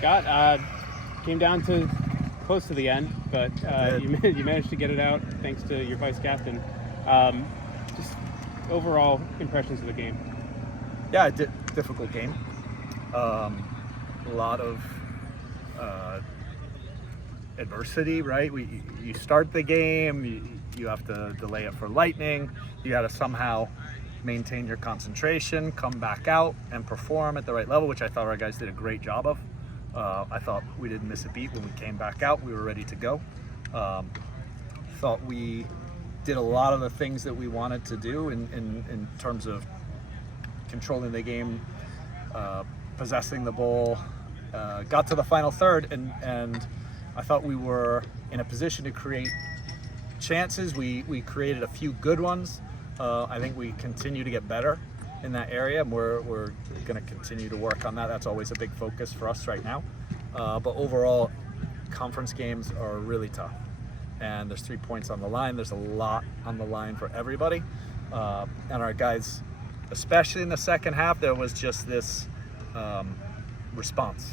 Scott, came down to close to the end, but you managed to get it out thanks to your vice captain. Just overall impressions of the game. Yeah, difficult game. A lot of adversity, right? You start the game, you have to delay it for lightning. You got to somehow maintain your concentration, come back out, and perform at the right level, which I thought our guys did a great job of. I thought we didn't miss a beat when we came back out. We were ready to go. Thought we did a lot of the things that we wanted to do in terms of controlling the game, possessing the ball, got to the final third, and I thought we were in a position to create chances. We created a few good ones. I think we continue to get better in that area, and we're going to continue to work on that. That's always a big focus for us right now. But overall, conference games are really tough, and there's 3 points on the line. There's a lot on the line for everybody, and our guys, especially in the second half, there was just this response,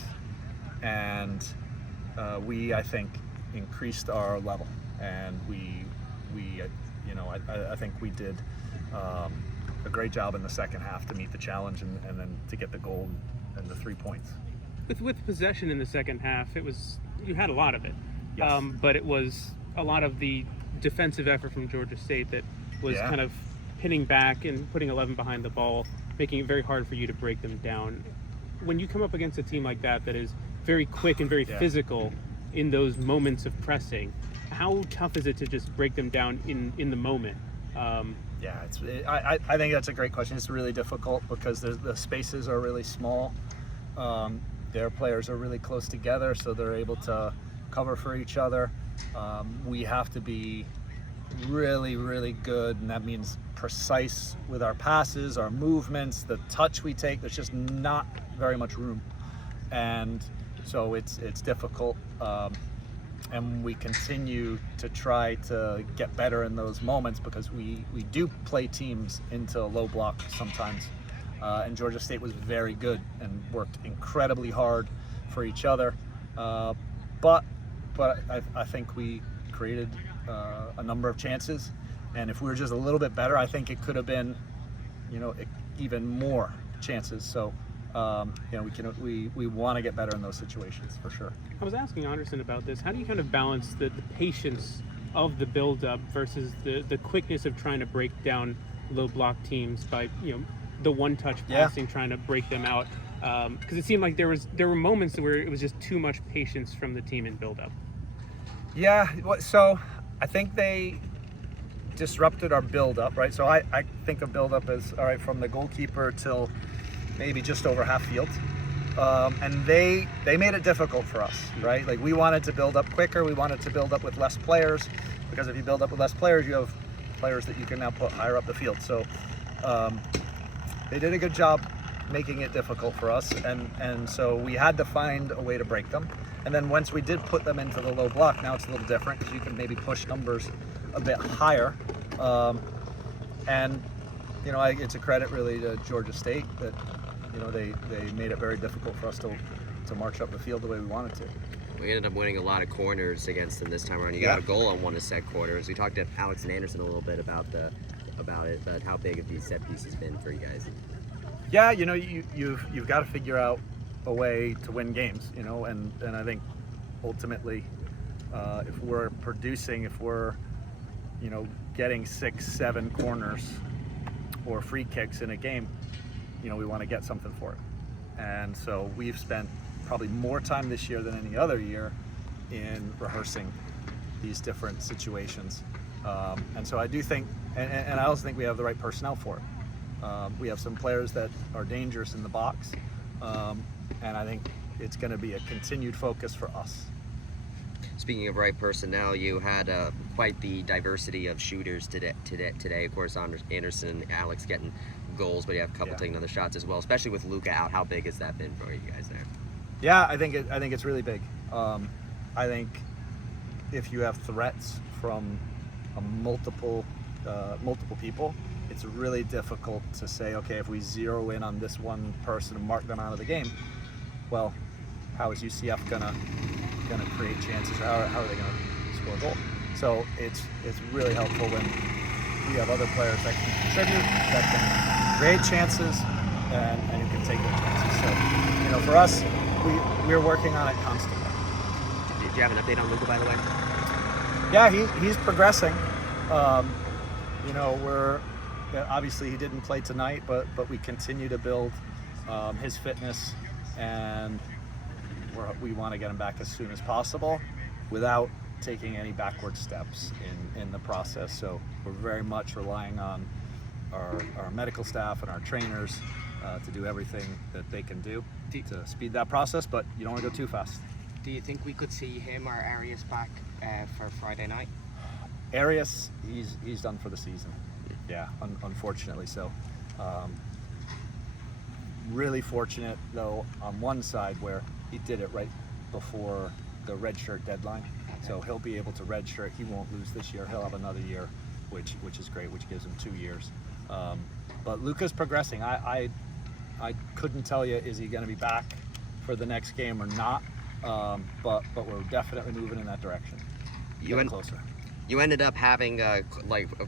and we, I think, increased our level, and I think we did a great job in the second half to meet the challenge and then to get the goal and the 3 points. With possession in the second half, you had a lot of it, Yes. but it was a lot of the defensive effort from Georgia State that was kind of pinning back and putting 11 behind the ball, making it very hard for you to break them down. When you come up against a team like that is very quick and very physical in those moments of pressing, how tough is it to just break them down in the moment? I think that's a great question. It's really difficult because the spaces are really small. Their players are really close together, so they're able to cover for each other. We have to be really, really good, and that means precise with our passes, our movements, the touch we take. There's just not very much room, and so it's difficult. And we continue to try to get better in those moments because we do play teams into low block sometimes. And Georgia State was very good and worked incredibly hard for each other. But I think we created a number of chances. And if we were just a little bit better, I think it could have been, even more chances. So, we want to get better in those situations for sure. I was asking Anderson about this. How do you kind of balance the patience of the build-up versus the quickness of trying to break down low block teams by, the one-touch passing, trying to break them out? Because it seemed like there were moments where it was just too much patience from the team in build-up. Yeah, so I think they disrupted our build-up, right? So I think of build-up as, all right, from the goalkeeper till maybe just over half field. And they made it difficult for us, right? Like, we wanted to build up quicker. We wanted to build up with less players, because if you build up with less players, you have players that you can now put higher up the field. So they did a good job making it difficult for us, and so we had to find a way to break them. And then once we did put them into the low block, now it's a little different because you can maybe push numbers a bit higher. It's a credit really to Georgia State that they made it very difficult for us to march up the field the way we wanted to. We ended up winning a lot of corners against them this time around. You got a goal on one of set corners. We talked to Alex and Anderson a little bit about it, but how big have these set pieces been for you guys? Yeah, you've got to figure out a way to win games, and I think ultimately, if we're producing, if we're getting 6-7 corners or free kicks in a game, we want to get something for it. And so we've spent probably more time this year than any other year in rehearsing these different situations. And so I do think, and I also think we have the right personnel for it. We have some players that are dangerous in the box, and I think it's going to be a continued focus for us. Speaking of right personnel, you had quite the diversity of shooters today. Of course, Anderson and Alex getting goals, but you have a couple taking other shots as well. Especially with Luka out, how big has that been for you guys there? Yeah, I think it's really big. I think if you have threats from multiple people, it's really difficult to say, okay, if we zero in on this one person and mark them out of the game, well, how is UCF gonna create chances? How are they gonna score a goal? So it's really helpful when we have other players that can contribute, that can create chances, and who can take those chances. So, for us, we're working on it constantly. Did you have an update on Luka, by the way? Yeah, he's progressing. We're obviously he didn't play tonight, but we continue to build his fitness, and we want to get him back as soon as possible without taking any backward steps in the process. So we're very much relying on our medical staff and our trainers to do everything that they can do to speed that process, but you don't want to go too fast. Do you think we could see him or Arias back for Friday night? Arias, he's done for the season. Yeah, unfortunately. So really fortunate though on one side where he did it right before the redshirt deadline. Okay. So he'll be able to redshirt. He won't lose this year. He'll have another year, which is great, which gives him 2 years. But Luka's progressing. I couldn't tell you, is he going to be back for the next game or not? But we're definitely moving in that direction. Getting closer. You ended up having a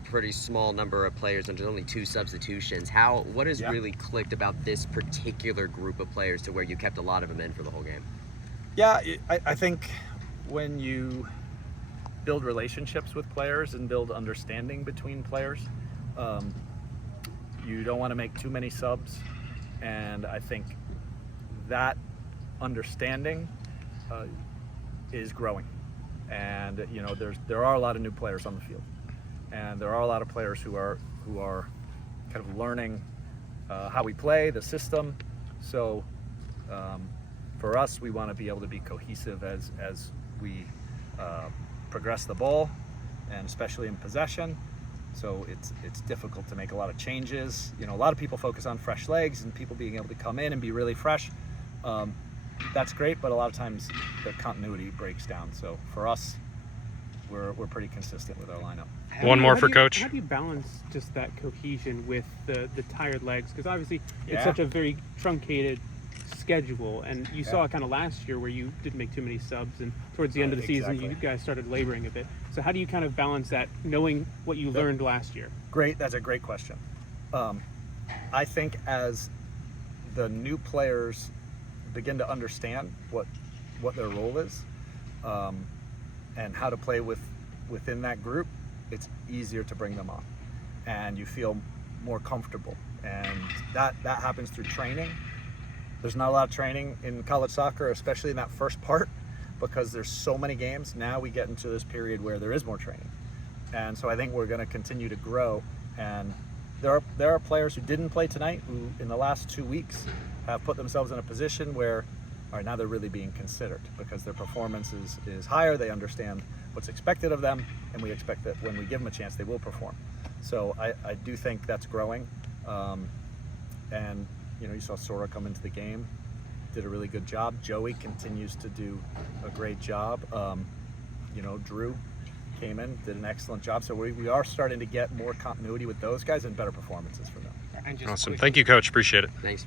pretty small number of players, and there's only 2 substitutions. What has really clicked about this particular group of players to where you kept a lot of them in for the whole game? Yeah, I think when you build relationships with players and build understanding between players, you don't want to make too many subs, and I think that understanding is growing. And there are a lot of new players on the field, and there are a lot of players who are kind of learning how we play the system. So for us, we want to be able to be cohesive as we progress the ball, and especially in possession. So it's difficult to make a lot of changes. A lot of people focus on fresh legs and people being able to come in and be really fresh. That's great, but a lot of times the continuity breaks down. So for us, we're pretty consistent with our lineup. One more for Coach. How do you balance just that cohesion with the tired legs? Because obviously it's such a very truncated schedule, and you saw it kind of last year where you didn't make too many subs, and towards the end of the season you guys started laboring a bit. So how do you kind of balance that, knowing what you learned last year? Great, that's a great question. I think as the new players begin to understand what their role is, and how to play within that group, it's easier to bring them on, and you feel more comfortable. And that happens through training. There's not a lot of training in college soccer, especially in that first part, because there's so many games. Now we get into this period where there is more training, and so I think we're going to continue to grow. And there are players who didn't play tonight who in the last 2 weeks have put themselves in a position where, all right, now they're really being considered because their performance is higher. They understand what's expected of them, and we expect that when we give them a chance, they will perform. So I do think that's growing. And you saw Sora come into the game, did a really good job. Joey continues to do a great job. Drew came in, did an excellent job. So we are starting to get more continuity with those guys and better performances from them. Awesome. Thank you, Coach. Appreciate it. Thanks.